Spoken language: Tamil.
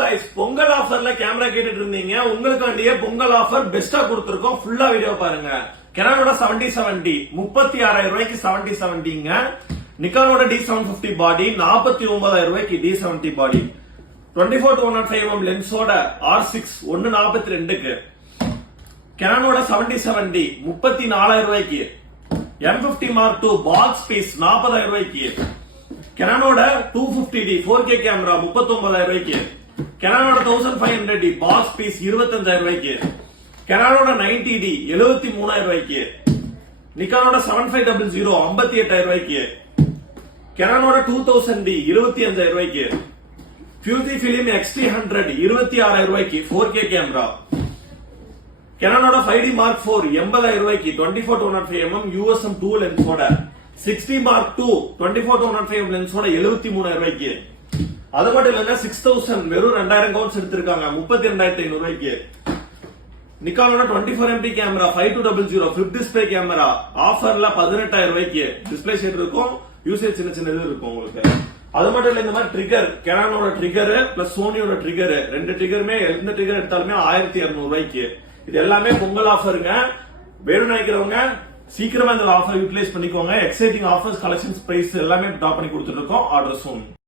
गाइस பொங்கல் ஆஃபர்ல கேமரா கேட்டுட்டு இருந்தீங்க உங்களுக்காண்டியே பொங்கல் ஆஃபர் பெஸ்டா கொடுத்திருக்கோம் ஃபுல்லா வீடியோ பாருங்க Canonோட 7070 36000 ரூபாய்க்கு 7070ங்க Nikonோட D750 பாடி 49000 ரூபாய்க்கு D70 பாடி 24-105mm லென்ஸோட R6 142க்கு Canonோட 7070 34000 ரூபாய்க்கு M50 Mark II box piece 40000 ரூபாய்க்கு Canonோட 250D 4K கேமரா 39000 ரூபாய்க்கு Canonோட 1500D பாக்ஸ் பீஸ் 25000 ரூபாய்க்கு Canonோட 90D 73000 ரூபாய்க்கு Nikonோட 7500 58000 ரூபாய்க்கு Canonோட 2000D 25000 ரூபாய்க்கு Fujifilm X-T100 26000 ரூபாய்க்கு 4K camera Canonோட 5D Mark IV 80000 ரூபாய்க்கு 24-105mm USM 2 லென்ஸோட 60 Mark II 24-105mm லென்ஸோட 73000 ரூபாய்க்கு அது மட்டும் இல்லங்க 6000 வெறும் 2000 கவுண்ட்ஸ் எடுத்திருக்காங்க 32500 ரூபாய்க்கு Nikonோட 24MP camera 5200 flip display camera ஆஃபர்ல 18000 ரூபாய்க்கு டிஸ்ப்ளே ஷேட் இருக்கும் யூசேஜ் சின்ன இது இருக்கும் உங்களுக்கு அது மட்டும் இல்ல இந்த மாதிரி ட்ரிகர் Canonோட ட்ரிகர் பிளஸ் சோனியோட ட்ரிகர் ரெண்டு ட்ரிகருமே எந்த ட்ரிகர் எடுத்தாலுமே 1200 ரூபாய்க்கு இது எல்லாமே பொங்கல் ஆஃபருங்க வேணும் நினைக்கிறவங்க சீக்கிரமா இந்த ஆஃபர் யூட்டிலைஸ் பண்ணிக்கோங்க எக்ஸைட்டிங் ஆஃபர்ஸ் கலெக்ஷன்ஸ் பிரைஸ் எல்லாமே டாப் பண்ணி கொடுத்துட்டு இருக்கோம் ஆர்டர் சோன்